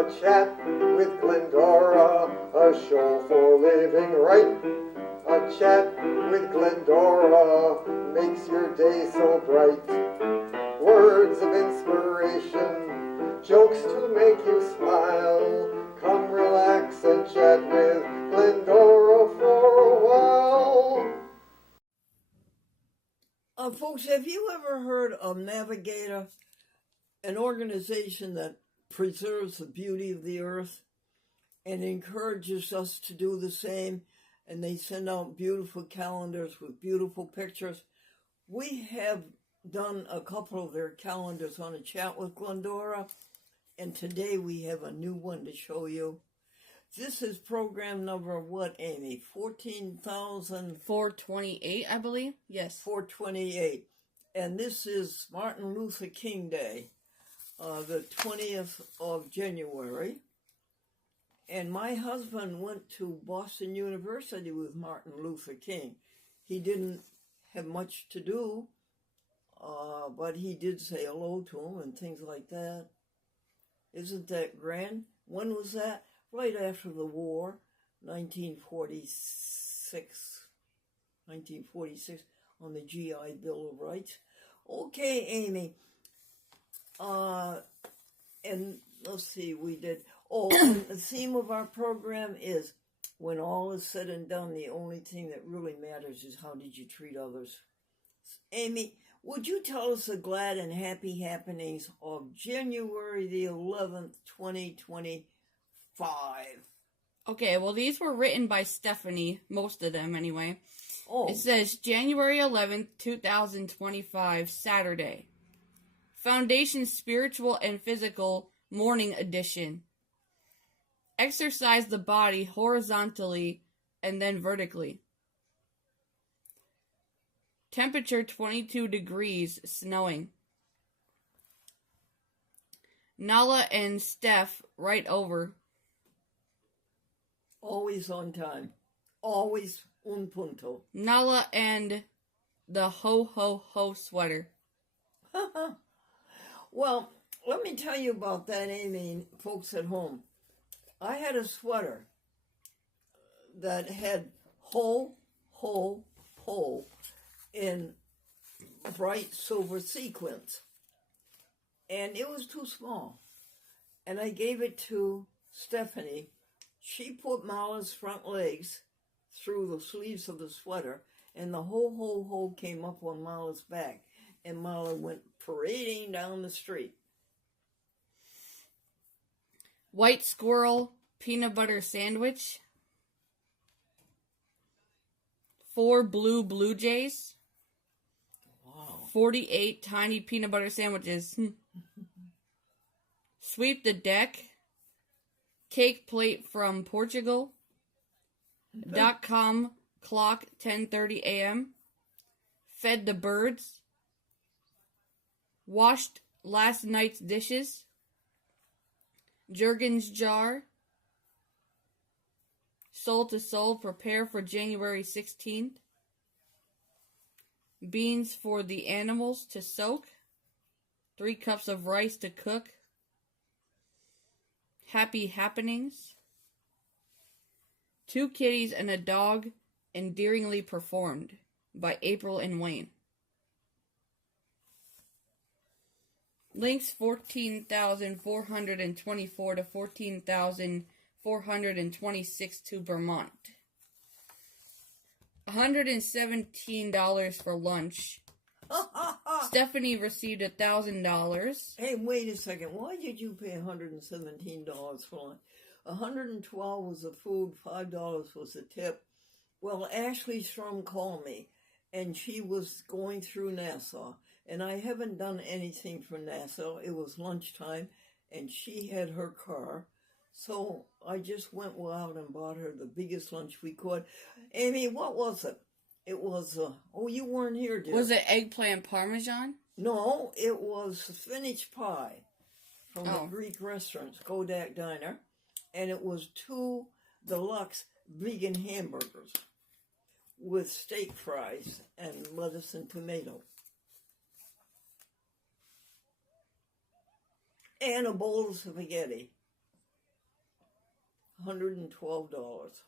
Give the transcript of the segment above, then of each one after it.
A chat with Glendora, a show for living right. A chat with Glendora makes your day so bright. Words of inspiration, jokes to make you smile. Come relax and chat with Glendora for a while. Folks, have you ever heard of Navigator, an organization that preserves the beauty of the earth and encourages us to do the same? And they send out beautiful calendars with beautiful pictures. We have done a couple of their calendars on a chat with Glendora, and today we have a new one to show you. This is program number what, Amy? 14,428, I believe. Yes. 428. And this is Martin Luther King Day, the 20th of January. And my husband went to Boston University with Martin Luther King. He didn't have much to do, but he did say hello to him and things like that. Isn't that grand? When was that? Right after the war, 1946, on the GI Bill of Rights. Okay, Amy. And let's see, we did. And the theme of our program is, when all is said and done, the only thing that really matters is how did you treat others. Amy, would you tell us the glad and happy happenings of January the 11th, 2025? Okay, well, these were written by Stephanie, most of them anyway. Oh. It says January 11th, 2025, Saturday. Foundation Spiritual and Physical Morning Edition. Exercise the body horizontally and then vertically. Temperature 22 degrees, snowing. Nala and Steph right over. Always on time. Always un punto. Nala and the ho-ho-ho sweater. Well, let me tell you about that, Amy, folks at home. I had a sweater that had ho, ho, ho in bright silver sequins. And it was too small. And I gave it to Stephanie. She put Mala's front legs through the sleeves of the sweater, and the ho, ho, ho came up on Mala's back. And Mala went parading down the street. White squirrel peanut butter sandwich. 4 blue jays. Wow. 48 tiny peanut butter sandwiches. Sweep the deck. Cake plate from Portugal. .com clock 10:30 a.m. Fed the birds. Washed last night's dishes. Jergens jar. Soul to soul, prepare for January 16th. Beans for the animals to soak. 3 cups of rice to cook. Happy happenings. 2 kitties and a dog endearingly performed by April and Wayne. Links 14,424 to 14,426 to Vermont. $117 for lunch. Stephanie received $1,000. Hey, wait a second. Why did you pay $117 for lunch? $112 was the food, $5 was the tip. Well, Ashley Strum called me, and she was going through Nassau, and I haven't done anything for Nassau. It was lunchtime, and she had her car, so I just went out and bought her the biggest lunch we could. Amy, what was it? It was, oh, you weren't here, dear. Was it eggplant parmesan? No, it was spinach pie from the Greek restaurant, Kodak Diner, and it was 2 deluxe vegan hamburgers with steak fries and lettuce and tomato. And a bowl of spaghetti. $112.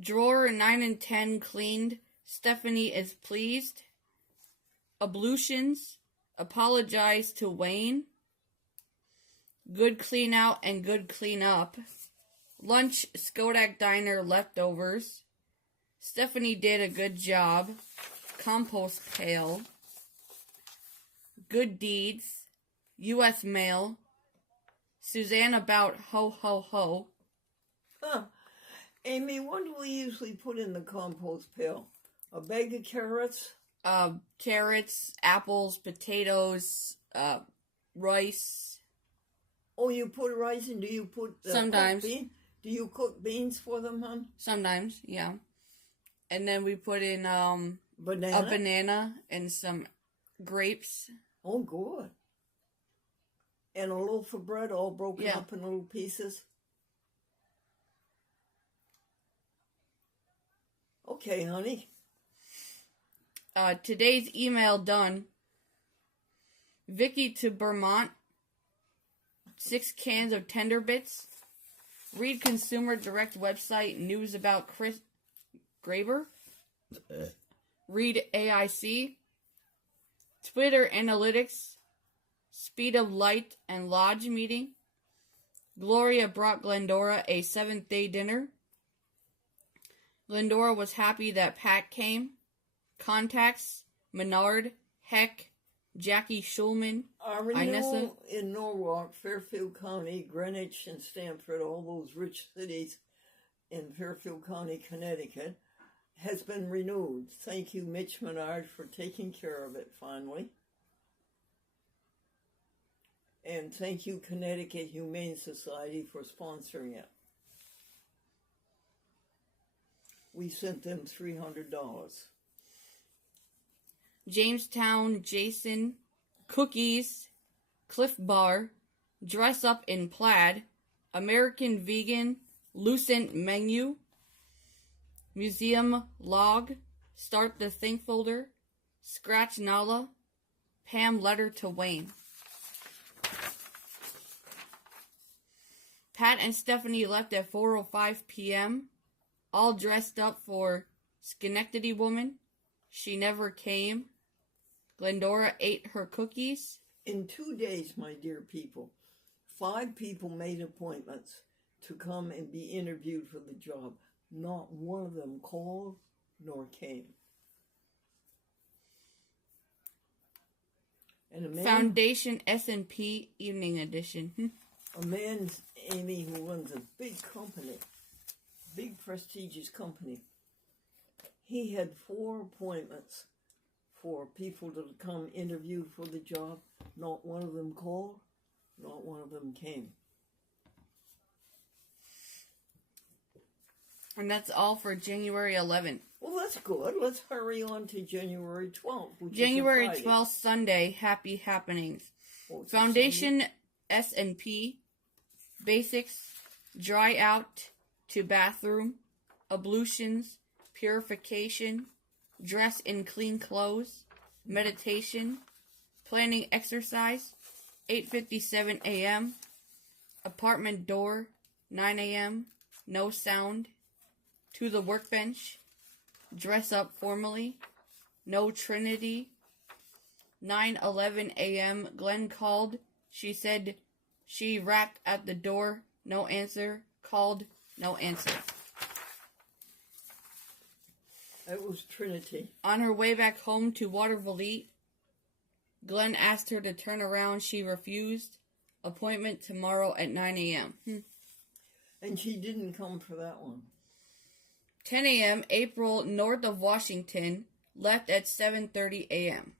Drawer 9 and 10 cleaned. Stephanie is pleased. Ablutions. Apologize to Wayne. Good clean out and good clean up. Lunch, Skodak Diner leftovers. Stephanie did a good job. Compost pail. Good deeds. U.S. mail. Suzanne about ho ho ho. Huh. Amy, what do we usually put in the compost pail? A bag of carrots? Carrots, apples, potatoes, rice. Oh, you put rice in? Do you put sometimes? Do you cook beans for them, hon? Sometimes, yeah. And then we put in banana? a banana and some grapes. Oh, good. And a loaf of bread all broken up in little pieces. Okay, honey. Today's email done. Vicky to Vermont. 6 cans of Tender Bits. Read Consumer Direct website news about Chris Graber. Read AIC. Twitter analytics. Speed of Light and Lodge meeting. Gloria brought Glendora a 7th-day dinner. Glendora was happy that Pat came. Contacts, Menard, Heck, Jackie Schulman, Renewal in Norwalk, Fairfield County, Greenwich, and Stamford, all those rich cities in Fairfield County, Connecticut, has been renewed. Thank you, Mitch Menard, for taking care of it finally. And thank you, Connecticut Humane Society, for sponsoring it. We sent them $300. Jamestown, Jason, Cookies, Cliff Bar, Dress Up in Plaid, American Vegan, Lucent Menu, Museum Log, Start the Think Folder, Scratch Nala, Pam Letter to Wayne. Pat and Stephanie left at 4:05 p.m., all dressed up for Schenectady Woman. She never came. Glendora ate her cookies. In 2 days, my dear people, 5 people made appointments to come and be interviewed for the job. Not one of them called nor came. And a man, Foundation S&P Evening Edition. A man, Amy, who runs a big company, big prestigious company, he had 4 appointments for people to come interview for the job. Not one of them called, not one of them came. And that's all for January 11th. Well, that's good. Let's hurry on to January 12th. Which January is a Friday. 12th, Sunday, Happy Happenings. Oh, Foundation S&P, Basics, Dry Out to Bathroom, Ablutions, Purification, Dress in Clean Clothes, Meditation, Planning Exercise, 8:57 a.m., Apartment Door, 9 a.m., No Sound, To the Workbench, Dress Up Formally, No Trinity, 9:11 a.m., Glenn called. She said she rapped at the door. No answer. Called. No answer. That was Trinity. On her way back home to Waterville, Glenn asked her to turn around. She refused. Appointment tomorrow at 9 a.m. And she didn't come for that one. 10 a.m., April, north of Washington, left at 7:30 a.m.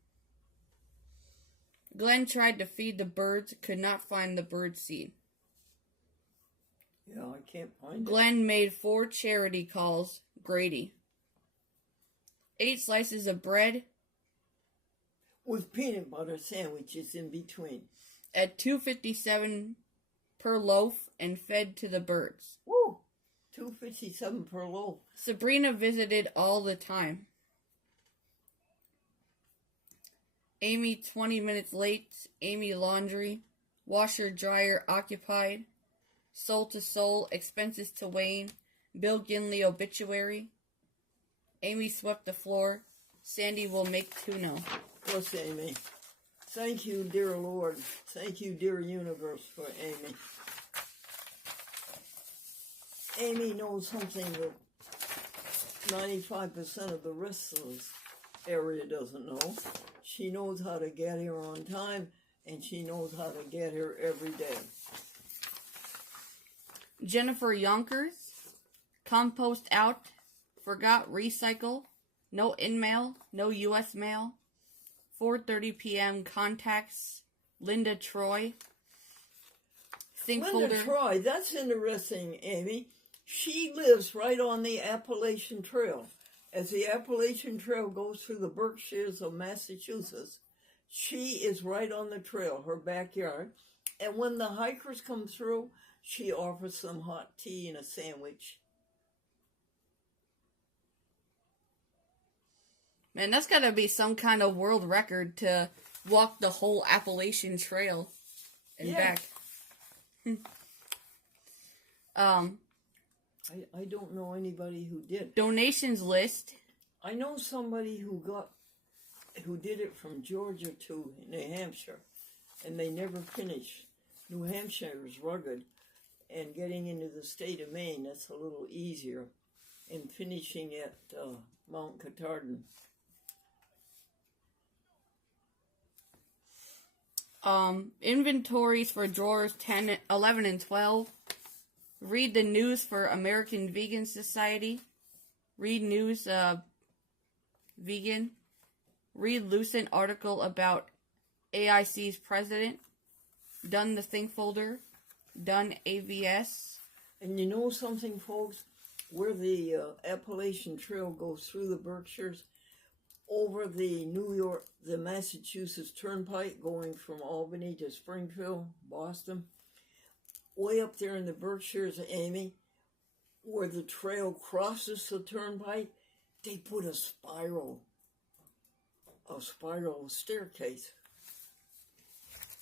Glenn tried to feed the birds, could not find the bird seed. Yeah, I can't find it. Glenn made 4 charity calls. Grady. 8 slices of bread. With peanut butter sandwiches in between. At $2.57 per loaf and fed to the birds. Woo! $2.57 per loaf. Sabrina visited all the time. Amy 20 minutes late. Amy laundry. Washer dryer occupied. Soul to soul. Expenses to Wayne. Bill Ginley obituary. Amy swept the floor. Sandy will make tuna. Bless Amy. Thank you, dear Lord. Thank you, dear universe, for Amy. Amy knows something that 95% of the rest of this area doesn't know. She knows how to get here on time, and she knows how to get here every day. Jennifer Yonkers. Compost out. Forgot recycle. No in-mail. No U.S. mail. 4:30 p.m. contacts. Linda Troy. Think Linda folder. Troy, that's interesting, Amy. She lives right on the Appalachian Trail. As the Appalachian Trail goes through the Berkshires of Massachusetts, she is right on the trail, her backyard. And when the hikers come through, she offers some hot tea and a sandwich. Man, that's got to be some kind of world record to walk the whole Appalachian Trail and back. I don't know anybody who did. Donations list. I know somebody who did it from Georgia to New Hampshire, and they never finished. New Hampshire is rugged, and getting into the state of Maine, that's a little easier, and finishing at Mount Catardin. Inventories for drawers 10, 11, and 12. Read the news for American Vegan Society. Read news, vegan. Read Lucent article about AIC's president. Done the Think folder. Done AVS. And you know something, folks? Where the Appalachian Trail goes through the Berkshires, over the Massachusetts Turnpike going from Albany to Springfield, Boston, way up there in the Berkshires, Amy, where the trail crosses the turnpike, they put a spiral staircase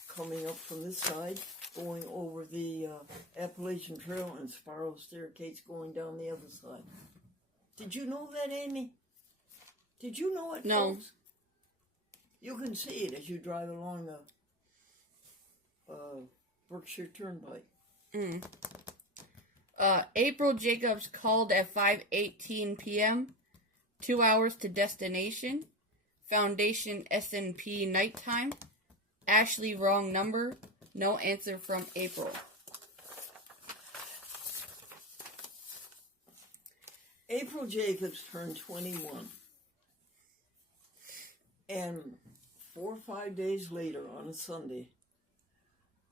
coming up from this side, going over the Appalachian Trail, and spiral staircase going down the other side. Did you know that, Amy? Did you know it, No. folks? You can see it as you drive along the Berkshire Turnpike. April Jacobs called at 5:18 p.m. 2 hours to destination. Foundation S&P nighttime. Ashley wrong number. No answer from April. April Jacobs turned 21. And 4 or 5 days later, on a Sunday,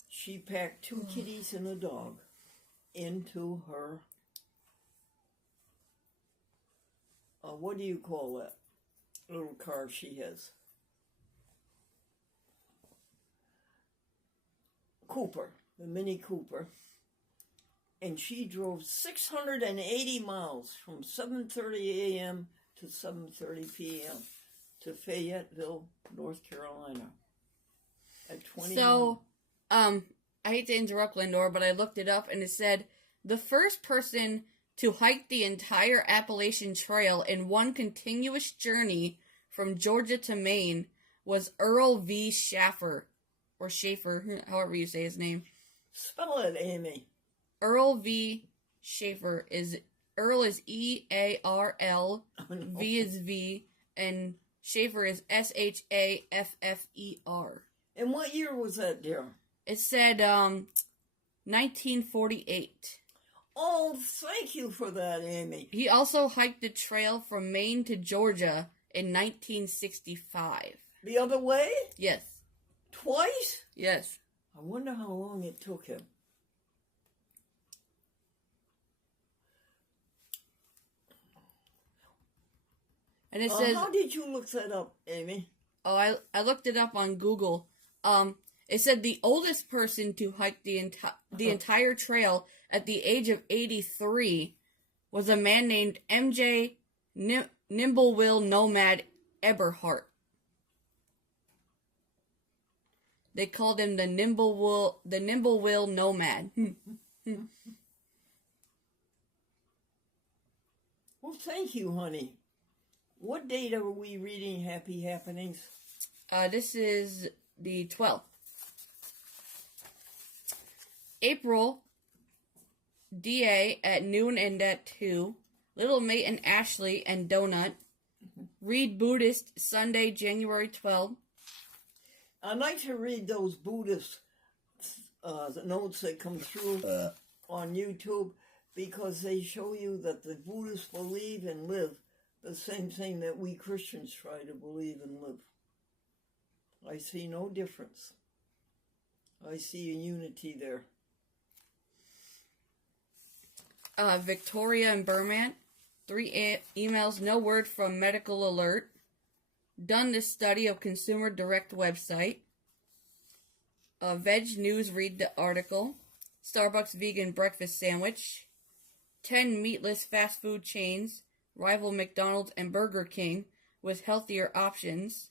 she packed 2 kitties and a dog into her, what do you call that little car she has? Cooper, the Mini Cooper. And she drove 680 miles from 7:30 a.m. to 7:30 p.m. to Fayetteville, North Carolina at 21. So, I hate to interrupt, Lindor, but I looked it up and it said the first person to hike the entire Appalachian Trail in one continuous journey from Georgia to Maine was Earl V. Schaffer, or Schaefer, however you say his name. Spell it, Amy. Earl V. Schaefer Earl is E-A-R-L, V is V, and Schaefer is S-H-A-F-F-E-R. And what year was that, dear? It said 1948. Oh, thank you for that, Amy. He also hiked the trail from Maine to Georgia in 1965. The other way? Yes. Twice? Yes. I wonder how long it took him. And it says... How did you look that up, Amy? Oh, I looked it up on Google. It said the oldest person to hike the entire trail at the age of 83 was a man named M.J. Nimblewill Nomad Eberhart. They called him the nimble will nomad. Well, thank you, honey. What date are we reading Happy Happenings? This is the 12th. April, DA at noon and at 2. Little Mate and Ashley and Donut. Read Buddhist, Sunday, January 12th. I'd like to read those Buddhist notes that come through on YouTube, because they show you that the Buddhists believe and live the same thing that we Christians try to believe and live. I see no difference. I see a unity there. Victoria and Burman. 3 emails, no word from Medical Alert. Done this study of Consumer Direct website. Veg News, read the article. Starbucks vegan breakfast sandwich. 10 meatless fast food chains rival McDonald's and Burger King with healthier options.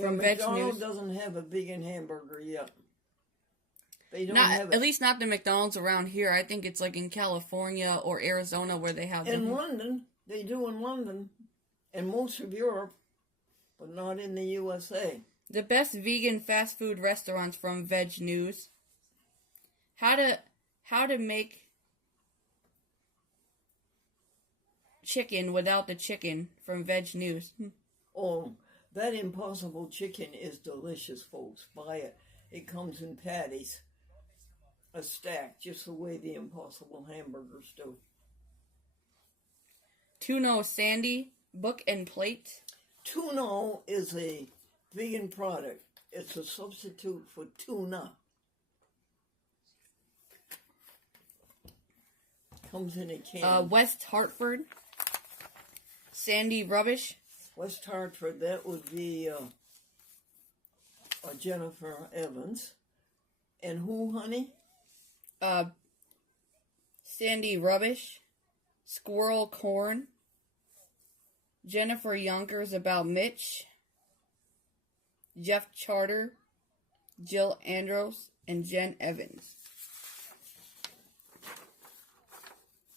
From Veg McDonald's News. doesn't have a vegan hamburger yet. They don't Not, have it. at least not the McDonald's around here. I think it's like in California or Arizona where they have them. In London, they do in London, and most of Europe, but not in the USA. The best vegan fast food restaurants from Veg News. How to make chicken without the chicken from Veg News. Oh, that Impossible Chicken is delicious, folks. Buy it. It comes in patties. A stack, just the way the Impossible hamburgers do. Tuno Sandy, book and plate. Tuno is a vegan product. It's a substitute for tuna. Comes in a can. West Hartford. Sandy Rubbish. West Hartford, that would be Jennifer Evans. And who, honey? Sandy Rubbish. Squirrel Corn. Jennifer Yonkers about Mitch. Jeff Charter. Jill Andros. And Jen Evans.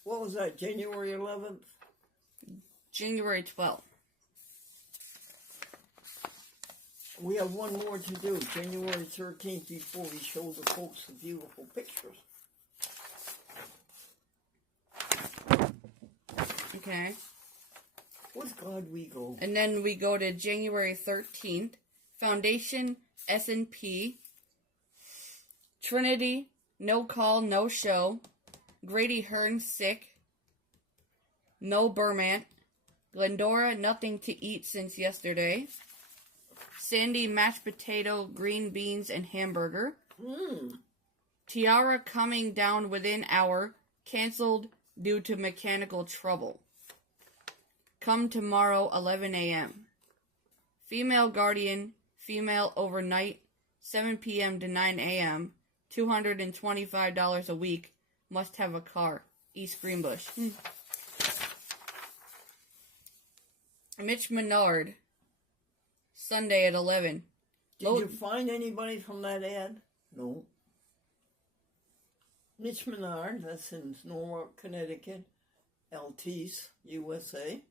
What was that, January 11th? January 12th. We have one more to do, January 13th, before we show the folks the beautiful pictures. Okay. With God we go. And then we go to January 13th. Foundation, S&P. Trinity, no call, no show. Grady Hearn, sick. No Burmant. Glendora, nothing to eat since yesterday. Sandy, mashed potato, green beans, and hamburger. Tiara, coming down within hour. Canceled due to mechanical trouble. Come tomorrow, 11 a.m. Female guardian, female overnight, 7 p.m. to 9 a.m. $225 a week. Must have a car. East Greenbush. Mitch Menard, Sunday at 11. Did you find anybody from that ad? No. Mitch Menard, that's in Norwalk, Connecticut. Altice, USA.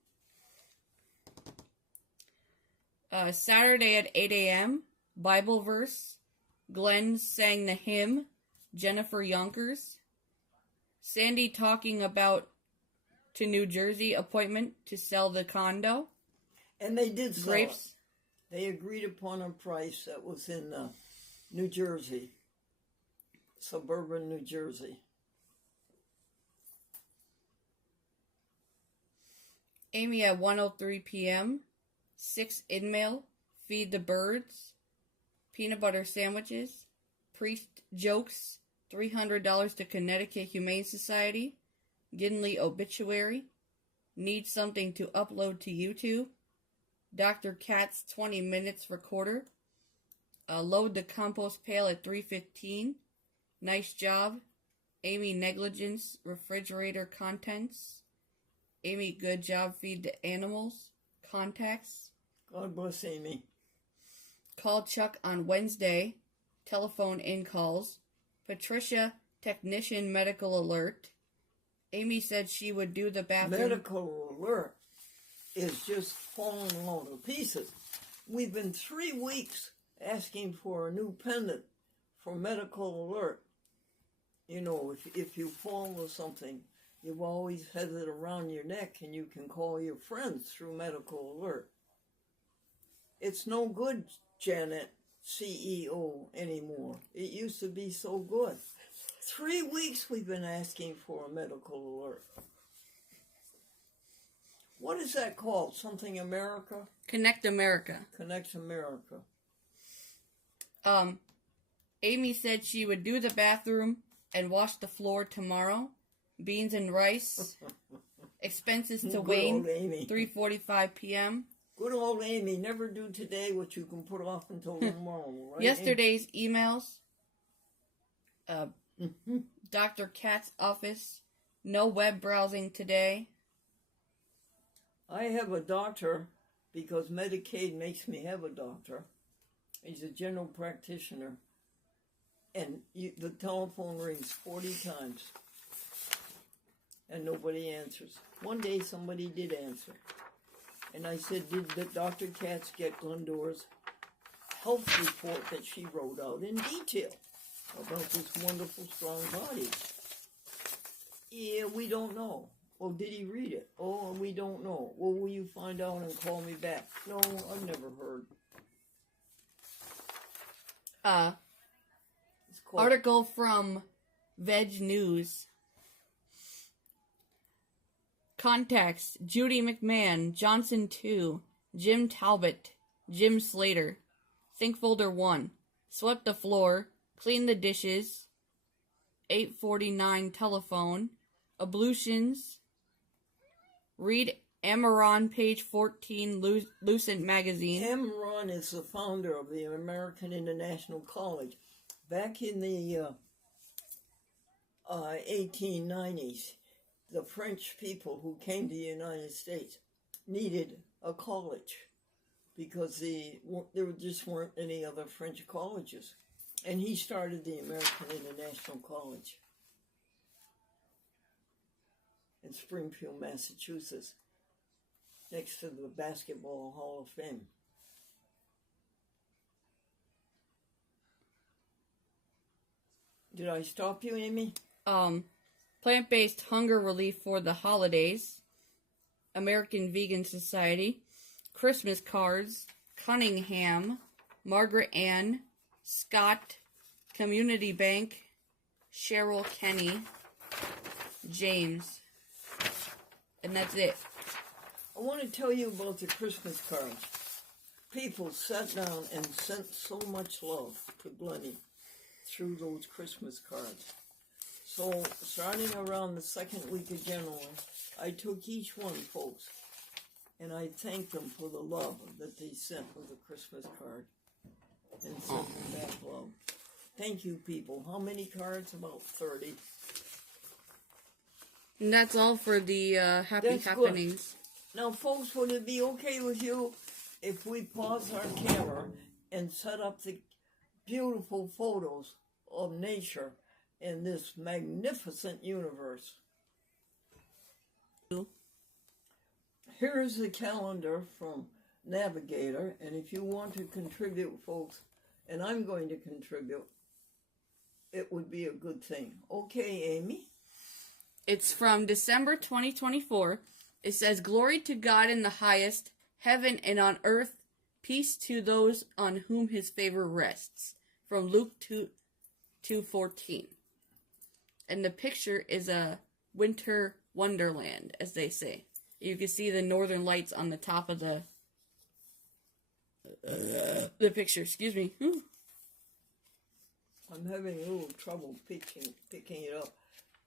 Saturday at 8 a.m. Bible verse. Glenn sang the hymn. Jennifer Yonkers. Sandy talking about to New Jersey appointment to sell the condo. And they did sell Grapes. it. They agreed upon a price that was in New Jersey. Suburban New Jersey. Amy at 1:03 p.m. 6 in-mail. Feed the birds. Peanut butter sandwiches. Priest jokes. $300 to Connecticut Humane Society. Ginley obituary. Need something to upload to YouTube. Dr. Katz 20 minutes recorder. Load the compost pail at 3:15. Nice job. Amy negligence refrigerator contents. Amy good job feed the animals. Contacts. God bless Amy. Call Chuck on Wednesday. Telephone in calls. Patricia, technician medical alert. Amy said she would do the bathroom. Medical alert is just falling all to pieces. We've been 3 weeks asking for a new pendant for medical alert. You know, if you fall or something, you've always had it around your neck and you can call your friends through medical alert. It's no good, Janet, CEO, anymore. It used to be so good. 3 weeks we've been asking for a medical alert. What is that called? Something America? Connect America. Connect America. Amy said she would do the bathroom and wash the floor tomorrow. Beans and rice. Expenses to Wayne. 3:45 p.m. Good old Amy. Never do today what you can put off until tomorrow. Right? Yesterday's emails. Dr. Kat's office. No web browsing today. I have a doctor because Medicaid makes me have a doctor. He's a general practitioner. And the telephone rings 40 times. And nobody answers. One day somebody did answer. And I said, did Dr. Katz get Glendora's health report that she wrote out in detail about this wonderful, strong body? Yeah, we don't know. Well, did he read it? Oh, we don't know. Well, will you find out and call me back? No, I've never heard. Article from Veg News. Contacts: Judy McMahon, Johnson 2, Jim Talbot, Jim Slater. Think folder 1. Swept the floor, cleaned the dishes. 8:49 telephone. Ablutions. Read Amaron, page 14, Lucent magazine. Amaron is the founder of the American International College. Back in the 1890s, the French people who came to the United States needed a college because there just weren't any other French colleges. And he started the American International College in Springfield, Massachusetts, next to the Basketball Hall of Fame. Did I stop you, Amy? Plant-based hunger relief for the holidays. American Vegan Society. Christmas cards. Cunningham. Margaret Ann. Scott. Community Bank. Cheryl Kenny. James. And that's it. I want to tell you about the Christmas cards. People sat down and sent so much love to Glennie through those Christmas cards. So, starting around the second week of January, I took each one, folks, and I thanked them for the love that they sent with a Christmas card and sent them back love. Thank you, people. How many cards? About 30. And that's all for the happy happenings. Good. Now, folks, would it be okay with you if we pause our camera and set up the beautiful photos of nature in this magnificent universe? Here's the calendar from Navigator, and if you want to contribute, folks, and I'm going to contribute, it would be a good thing. Okay, Amy? It's from December 2024. It says, "Glory to God in the highest, heaven and on earth, peace to those on whom his favor rests." From Luke 2:14. And the picture is a winter wonderland, as they say. You can see the northern lights on the top of the picture. Excuse me. I'm having a little trouble picking it up.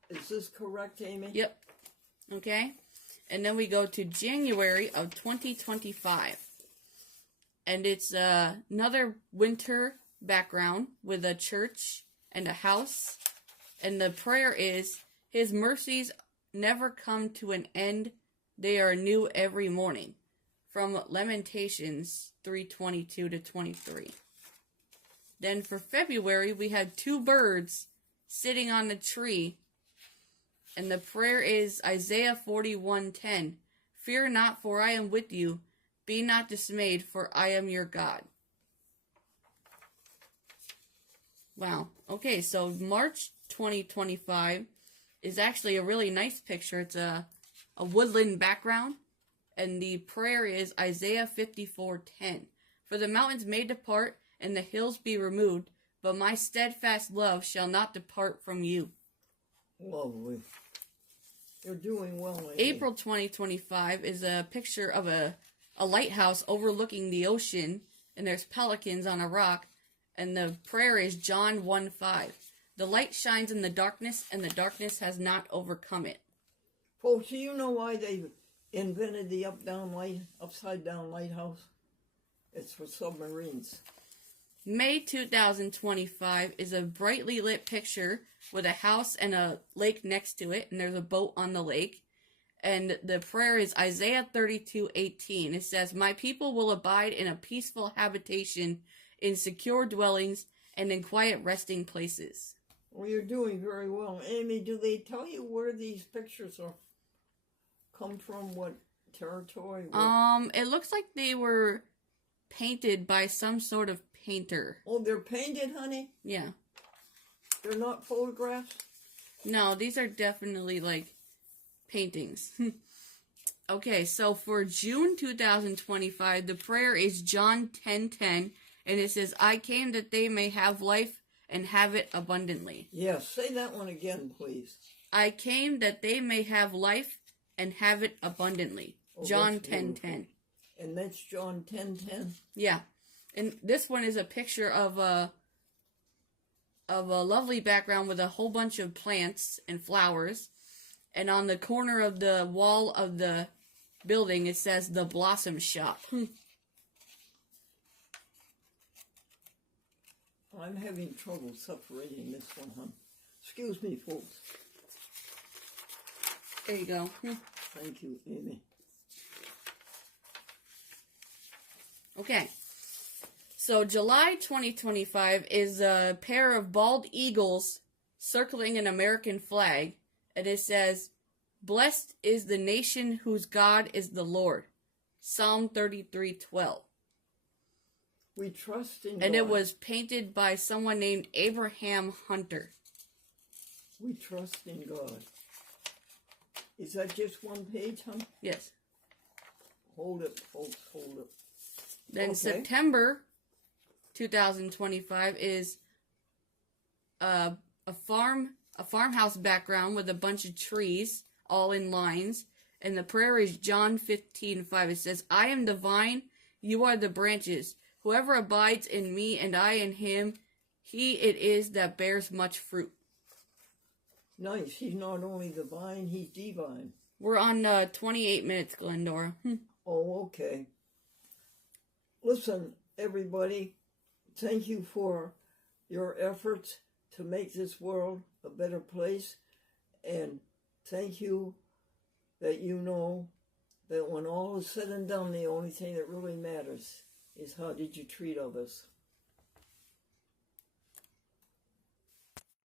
Is this correct, Amy? Yep. Okay. And then we go to January of 2025. And it's another winter background with a church and a house. And the prayer is, "His mercies never come to an end. They are new every morning." from Lamentations 3:22 to 23. Then for February, we had two birds sitting on a tree. And the prayer is Isaiah 41:10. Fear not, for I am with you. Be not dismayed, for I am your God. Wow. Okay, so March 2025 is actually a really nice picture. It's a woodland background. And the prayer is Isaiah 54:10. For the mountains may depart, and the hills be removed, but my steadfast love shall not depart from you. Lovely. You're doing well, lady. April 2025 is a picture of a lighthouse overlooking the ocean, and there's pelicans on a rock, and the prayer is John 1:5. The light shines in the darkness, and the darkness has not overcome it. Folks, do you know why they invented the upside down lighthouse? It's for submarines. May 2025 is a brightly lit picture with a house and a lake next to it, and there's a boat on the lake. And the prayer is Isaiah 32:18. It says, my people will abide in a peaceful habitation, in secure dwellings, and in quiet resting places. Well, you're doing very well. Amy, do they tell you where these pictures come from? What territory? It looks like they were painted by some sort of painter. Oh, they're painted, honey? Yeah. They're not photographs? No, these are definitely like paintings. Okay, so for June 2025, the prayer is John 10:10, and it says, I came that they may have life and have it abundantly. Yes, say that one again, please. I came that they may have life and have it abundantly. Oh, John that's 10:10. And that's John 10:10? Yeah. And this one is a picture of a lovely background with a whole bunch of plants and flowers. And on the corner of the wall of the building, it says the Blossom Shop. I'm having trouble separating this one, hon. Excuse me, folks. There you go. Thank you, Amy. Okay. So July 2025 is a pair of bald eagles circling an American flag. And it says, blessed is the nation whose God is the Lord. Psalm 33:12. We trust in God. And it was painted by someone named Abraham Hunter. We trust in God. Is that just one page, hon? Yes. Hold it, folks, hold it. Then Okay. September 2025 is a farmhouse background with a bunch of trees all in lines. And the prayer is John 15:5. It says, I am the vine, you are the branches. Whoever abides in me and I in him, he it is that bears much fruit. Nice. He's not only the vine, he's divine. We're on 28 minutes, Glendora. Oh, okay. Listen, everybody, thank you for your efforts to make this world a better place. And thank you that you know that when all is said and done, the only thing that really matters is how did you treat others.